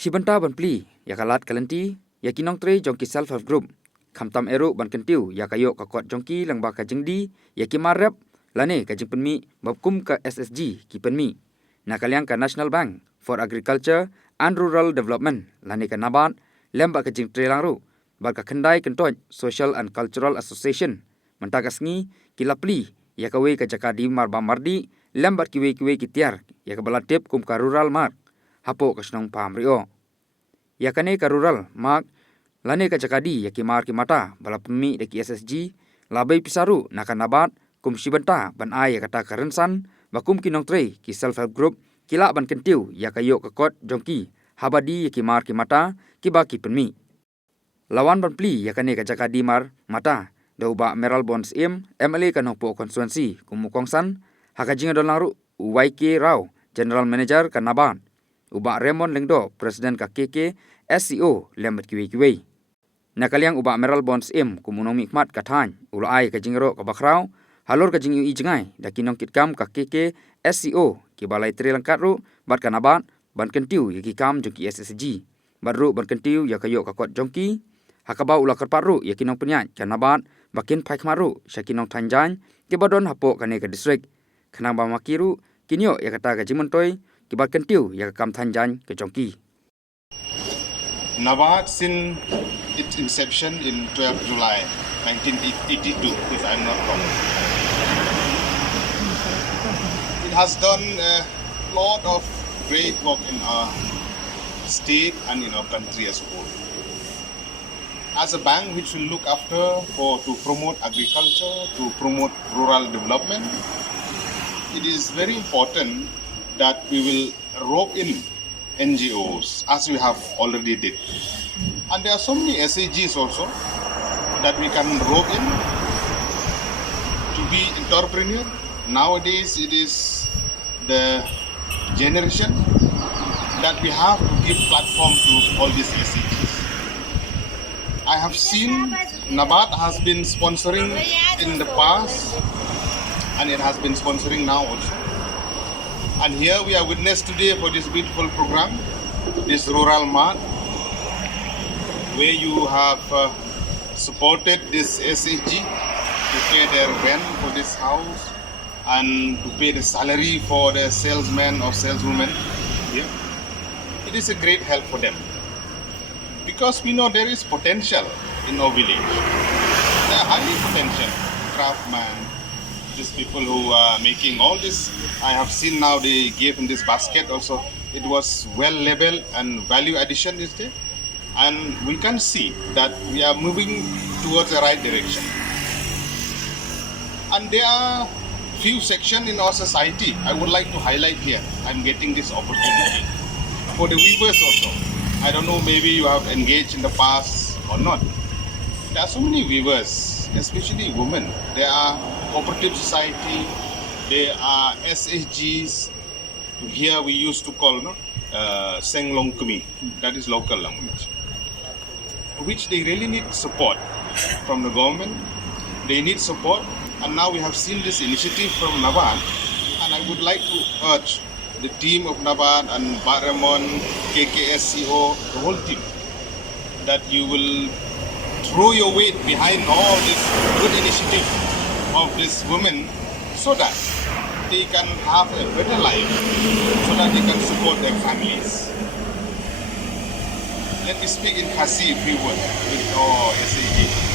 Shibanta ban pli yakalat kalanti yakinong tre jongki self help group khamtam eru ban kentiu yakayo kakot jongki langba ka jingdi yakimarep lane ka jingpenmi babkum ka SSG ki penmi nakalyang ka National Bank for Agriculture and Rural Development lane ka nabat lemba ka jing tre langru bar ka khandai kentoj Social and Cultural Association mantagasngi kilapli yakawe ka jakadi marba mardi lembat kiwe kitiar yakabalatep kum ka rural mark hapo kasnong pamrio yakane ka rural mak lane ka jakadi yakimar ki mata balapmi deki SSG labai pisaru nakanabat kum shibanta ban ay kata karensan bakum kinong tre ki self help group kila ban kentiu yakayo kakot jongki habadi yakimar ki mata kibaki penmi lawan ban pli yakane ka jakadi mar mata dauba Meral Bonds MLA kanongpo konstituensi kumukongsan hakajing dolangru YK Rao General Manager kanaban uba Raymond Lengdo Presiden ka KK SCO lembat kiwe nakalyang uba Meral Bonds kumunong mikmat kathan ulai ka jingro ka bakraw halor ka jingyu ijengai dakinong kitkam ka KK SCO ki balai tri langkatru bat kanabat ban kentiu yakikam jongki SSG badru ban kentiu yakayo kakot jongki hakaba ula karparu yakinong penyat kanabat bakin paikmaru syakinong tanjan ki badon hapo kane ka district khanang ba makiru kinyo yakata ka jimontoy kibat kentiu yakam tanjan ke jongki NABARD since its inception in 12 July 1982, if I'm not wrong. It has done a lot of great work in our state and in our country as a whole. As a bank which will look after to promote agriculture, to promote rural development, it is very important that we will rope in NGOs as we have already did. And there are so many SAGs also that we can rope in to be entrepreneur. Nowadays it is the generation that we have to give platform to all these SAGs. I have seen NABARD has been sponsoring in the past and it has been sponsoring now also. And here we are witness today for this beautiful program, this Rural Mart, where you have supported this SSG to pay their rent for this house and to pay the salary for the salesman or saleswoman here. It is a great help for them because we know there is potential in our village. There are highly potential craftsmen, these people who are making all this. I have seen now they gave in this basket also. It was well labeled and value addition is there. And we can see that we are moving towards the right direction. And there are few sections in our society I would like to highlight here. I'm getting this opportunity. For the weavers also. I don't know, maybe you have engaged in the past or not. There are so many weavers, especially women. There are cooperative society, there are SSGs. Here we used to call Seng Long Kumi, that is local language, which they really need support from the government. They need support, and now we have seen this initiative from NABARD, and I would like to urge the team of NABARD and Baramon, KKSCO, the whole team, that you will throw your weight behind all this good initiative of these women so that they can have a better life, so that they can support their families. Let me speak in Khasi if we would with our SAG.